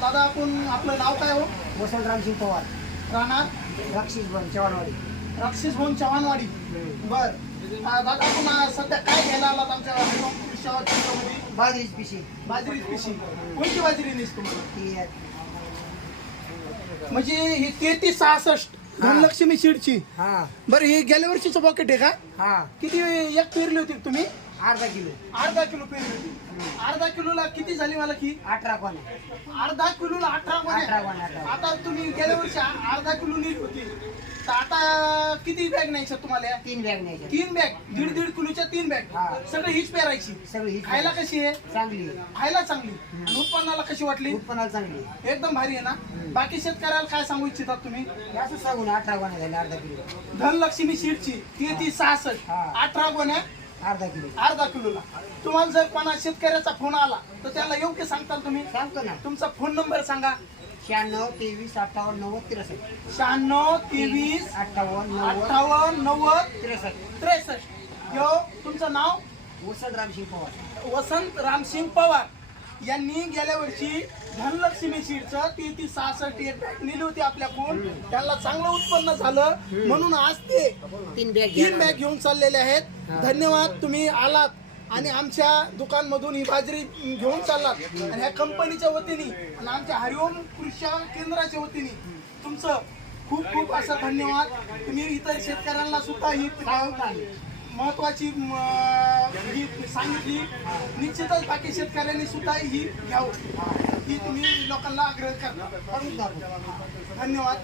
दादा आपण आपलं नाव काय हो? वसंतराम सिंग पवार. राहणार? राक्षीस बन चव्हाणवाडी. राक्षस भवन चव्हाणवाडी. बर. दादा आपण सध्या काय घ्यायला आलात आमच्या केंद्रामध्ये बाजरीच पिशी बाजरी पिशी कोणती बाजरी नेस तुम्हाला? ती म्हणजे ही तेहतीस सहासष्ट धनलक्ष्मी सीडची. हा. बरं हे गेल्या वर्षीचं पॉकेट आहे का? हा. किती एक पेरली होती तुम्ही? अर्धा किलो. अर्धा किलो पेरली होती. किलोला किती झाली मला की? अठरा कोण अर्धा किलोला अठरा अठरा अठरा. आता तुम्ही गेल्या वर्षी आ- अर्धा किलो नीट होती. तर आता किती बॅग न्यायच्या तुम्हाला? या? तीन बॅग न्यायच्या. तीन बॅग. दीड दीड किलोच्या तीन बॅग. हा. सगळी हीच पेरायची. सगळी हीच खायला कशी आहे? चांगली. आहे. खायला चांगली. आणि उत्पन्नाला कशी वाटली? उत्पन्नाला चांगली. आहे. एकदम भारी आहे ना? बाकी शेतकऱ्याला काय सांगू इच्छितात तुम्ही? हे असं सांगून अठरा गोण्या झाल्या अर्धा किलो. धनलक्ष्मी सीटची तेहतीस सहासष्ट. हा. अठरा गोण्या अर्धा किलो. अर्धा किलोला. तुम्हाला जर कोणा शेतकऱ्याचा फोन आला तर त्याला योग्य सांगताल तुम्ही? सांगतो ना. तुमचा फोन नंबर सांगा. शहाण्णव तेवीस अठ्ठावन्न नव्वद त्रेसष्ट. शहाण्णव तेवीस अठ्ठावन्न नव्वद अठ्ठावन्न नव्वद त्रेसष्ट. त्रेसष्ट. यो तुमचं नाव? वसंतराम सिंग पवार वसंत रामसिंग पवार यांनी गेल्या वर्षी धनलक्ष्मी सीडचं तेहतीस सहासष्ट एक बॅग नेली होती आपल्याकडून. त्यांना चांगलं उत्पन्न झालं. म्हणून आज ते तीन बॅग घेऊन चाललेले आहेत. धन्यवाद तुम्ही आलात आणि आमच्या दुकानमधून ही बाजरी घेऊन चाललात. आणि ह्या कंपनीच्या वतीने आणि आमच्या हरिओम कृषी केंद्राच्या वतीने तुमचं खूप खूप असं धन्यवाद. तुम्ही इतर शेतकऱ्यांना सुद्धा ही महत्वाची ही सांगितली निश्चितच बाकी शेतकऱ्यांनी सुद्धा ही घ्यावं. ही तुम्ही लोकांना आग्रह करता धन्यवाद.